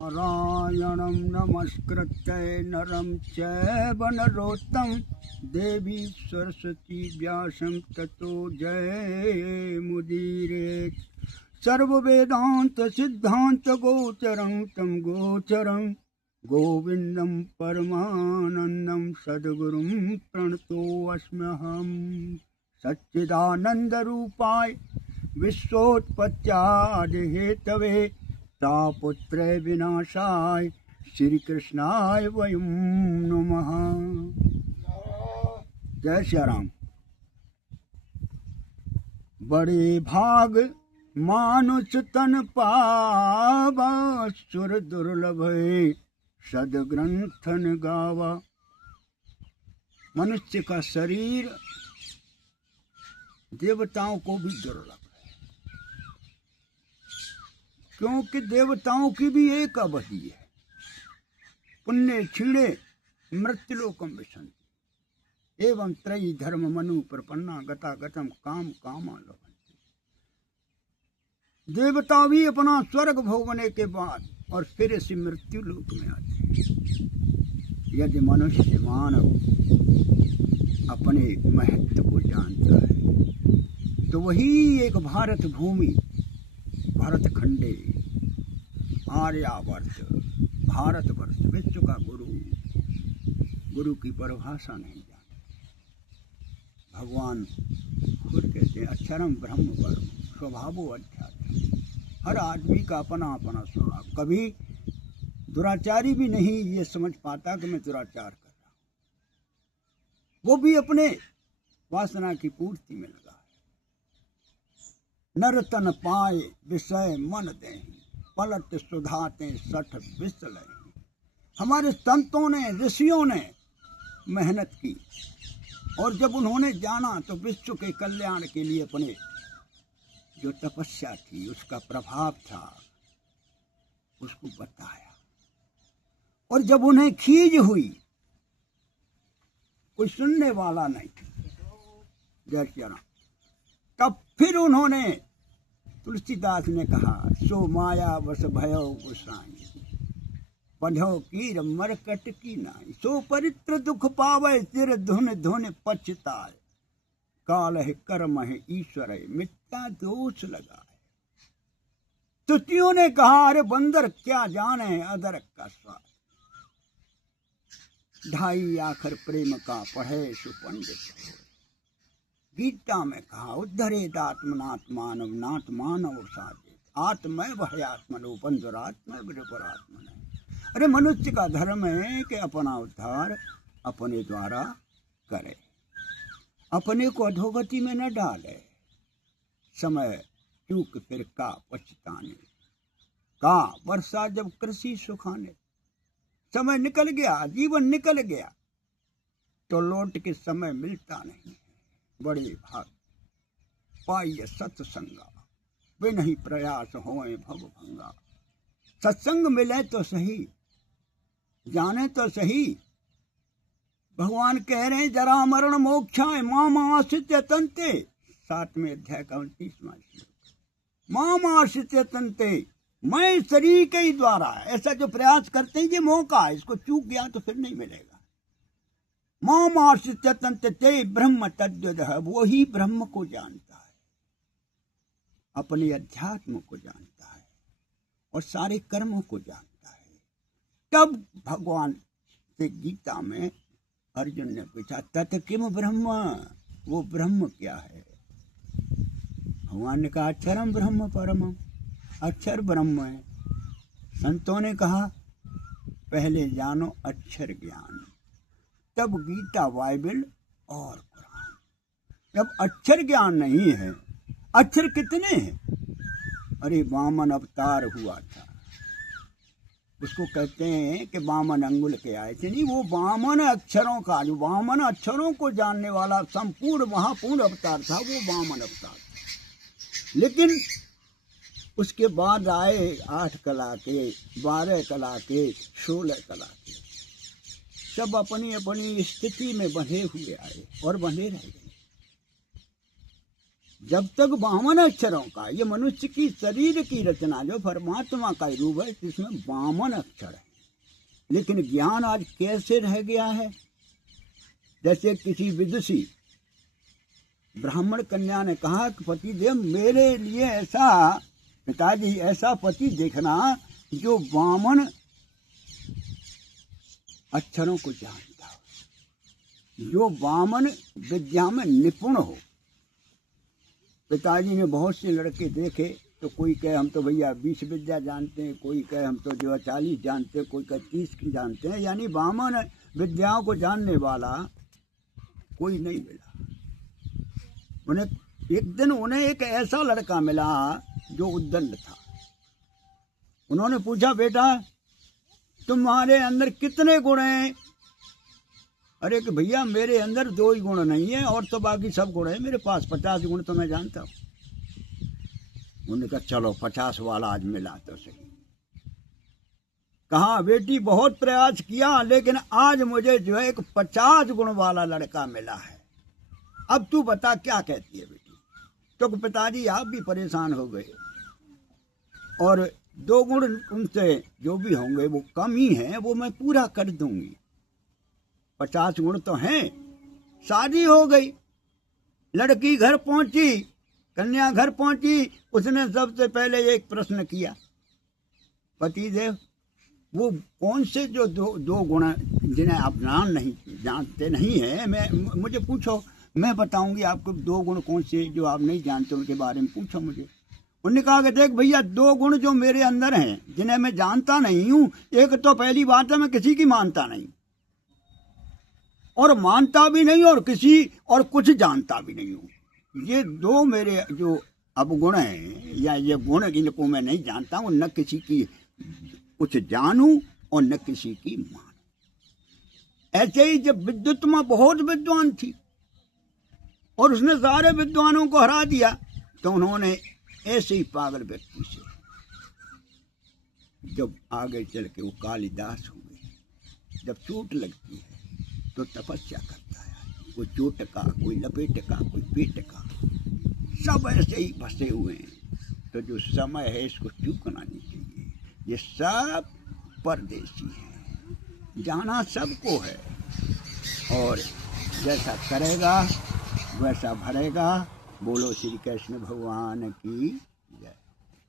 नारायणं नमस्कृत्य नरं चैव नरोत्तमं देवी सरस्वती व्यासं ततो जयमुदीरयेत्। सर्ववेदान्त सिद्धान्त गोचरं तं गोचरं गोविन्दं परमानन्दं सद्गुरुं प्रणतोऽस्म्यहम्। सच्चिदानन्दरूपाय विश्वोत्पत्त्यादिहेतवे तापत्र विनाशाय श्री कृष्णाय वयं नमः। जय श्री राम। बड़े भाग मानुष तन पावा, सुर दुर्लभ सदग्रंथन गावा। मनुष्य का शरीर देवताओं को भी दुर्लभ, क्योंकि देवताओं की भी एक अवधि है। पुण्य क्षीणे मृत्युलोकम विशन्ति एवं त्रयी धर्म मनु प्रपन्ना गता गतम काम कामा लभन्ति। देवता भी अपना स्वर्ग भोगने के बाद और फिर इसी मृत्यु लोक में आते हैं। यदि मनुष्य मानव अपने महत्व को जानता है तो वही एक भारत भूमि, भारत खंडे, आर्यावर्त, भारतवर्ष विश्व का गुरु की परिभाषा नहीं जानते। भगवान खुद कहते हैं अक्षरम ब्रह्म परम स्वभावो अध्यात्म। हर आदमी का अपना अपना स्वभाव। कभी दुराचारी भी नहीं ये समझ पाता कि मैं दुराचार कर रहा हूं, वो भी अपने वासना की पूर्ति में लगा है। नरतन पाए विषय मन देहि, पलट सुधाते सठ विसलहि। हमारे संतों ने, ऋषियों ने मेहनत की और जब उन्होंने जाना तो विश्व के कल्याण के लिए अपने जो तपस्या थी, उसका प्रभाव था, उसको बताया। और जब उन्हें खीज हुई, कोई सुनने वाला नहीं, जय श्री राम, तब फिर उन्होंने, तुलसीदास ने कहा, सो माया वश भयो गोसाई, पढ़ो कीर मरकट की नाई। सो परित्र दुख पावे चिर धुन धुन पछताए, काल है कर्म है ईश्वर है मिथ्या दोष लगाए। तुतियों ने कहा, अरे बंदर क्या जाने अदरक का स्वाद, ढाई आखर प्रेम का पढ़े सुपंडित। गीता में कहा, उद्धरेत आत्मनात् मानव नाथ मानव साधे, आत्मय भयात्मनो बंधुरात्मय विपरात्मन। अरे मनुष्य का धर्म है कि अपना उद्धार अपने द्वारा करे, अपने को अधोगति में न डाले। समय चूक फिर का पछताने का, वर्षा जब कृषि सुखाने। समय निकल गया, जीवन निकल गया तो लौट के समय मिलता नहीं। बड़े भाग पाइय सत्संगा, वे नहीं प्रयास होए भव भंगा। सत्संग मिले तो सही, जाने तो सही। भगवान कह रहे हैं, जरा मरण मोक्षाय माम आश्रित्य तन्ते, 7वें अध्याय का 29वां श्लोक। माम आश्रित्य तन्ते, मैं शरीर के ही द्वारा, ऐसा जो प्रयास करते हैं ये मौका है, इसको चूक गया तो फिर नहीं मिलेगा। माम आश्रित्य तन्ते ब्रह्म तद्विदः, वो ही ब्रह्म को जानता है, अपने अध्यात्म को जानता है और सारे कर्मों को जानता है। तब भगवान से गीता में अर्जुन ने पूछा, तत् किम ब्रह्म, वो ब्रह्म क्या है? भगवान ने कहा, अक्षरम ब्रह्म परमम, अक्षर ब्रह्म है। संतों ने कहा, पहले जानो अक्षर ज्ञान, तब गीता, बाइबल और कुरान। जब अक्षर ज्ञान नहीं है, अक्षर कितने हैं? अरे वामन अवतार हुआ था, उसको कहते हैं कि वामन अंगुल के आए थे, नहीं, वो वामन अक्षरों का, जो वामन अक्षरों को जानने वाला संपूर्ण महापूर्ण अवतार था, वो वामन अवतार था। लेकिन उसके बाद आए 8 कला के, 12 कला के, 16 कला के, सब अपनी अपनी स्थिति में बंधे हुए आए और बंधे रह गए। जब तक 52 अक्षरों का, ये मनुष्य की शरीर की रचना जो परमात्मा का रूप है, इसमें 52 अक्षर है। लेकिन ज्ञान आज कैसे रह गया है? जैसे किसी विदुषी ब्राह्मण कन्या ने कहा कि पतिदेव मेरे लिए ऐसा, पिताजी ऐसा पति देखना जो 52 अक्षरों को जानता हो, जो 52 विद्या में निपुण हो। पिताजी ने बहुत से लड़के देखे, तो कोई कहे हम तो भैया 20 विद्या जानते हैं, कोई कहे हम तो जो 40 जानते हैं, कोई कहे 30 की जानते हैं, यानी 52 विद्याओं को जानने वाला कोई नहीं मिला। उन्हें एक ऐसा लड़का मिला जो उद्दंड था। उन्होंने पूछा, बेटा तुम्हारे अंदर कितने गुण हैं? अरे कि भैया मेरे अंदर 2 ही गुण नहीं है, और तो बाकी सब गुण है मेरे पास, 50 गुण तो मैं जानता हूँ। उन्होंने कहा चलो 50 वाला आज मिला तो सही। कहा बेटी बहुत प्रयास किया, लेकिन आज मुझे जो है एक 50 गुण वाला लड़का मिला है। अब तू बता क्या कहती है बेटी? तो पिताजी आप भी परेशान हो गए, और 2 गुण उनसे जो भी होंगे वो कम ही हैं, वो मैं पूरा कर दूंगी। 50 गुण तो हैं। शादी हो गई, लड़की घर पहुंची, कन्या घर पहुंची। उसने सबसे पहले एक प्रश्न किया, पतिदेव वो कौन से जो दो गुण जिन्हें आप जानते नहीं है, मुझे पूछो, मैं बताऊंगी आपको 2 गुण कौन से जो आप नहीं जानते, उनके बारे में पूछो मुझे। उन्होंने कहा कि देख भैया 2 गुण जो मेरे अंदर हैं, जिन्हें मैं जानता नहीं हूं, एक तो पहली बात है मैं किसी की मानता नहीं, और मानता भी नहीं, और किसी और कुछ जानता भी नहीं हूं। ये 2 मेरे जो अवगुण हैं, या ये गुण इनको मैं नहीं जानता हूं, न किसी की कुछ जानूं और न किसी की मानूं। ऐसे ही जब विद्युत में बहुत विद्वान थी और उसने सारे विद्वानों को हरा दिया, तो उन्होंने ऐसे ही पागल व्यक्ति से जब आगे चल के वो कालिदास हुए, जब चोट लगती है तो तपस्या करता है, कोई चोट का, कोई लपेट का, कोई पेट का, सब ऐसे ही फंसे हुए हैं। तो जो समय है इसको चूकना नहीं चाहिए। ये सब परदेसी है, जाना सबको है, और जैसा करेगा वैसा भरेगा। बोलो श्री कृष्ण भगवान की।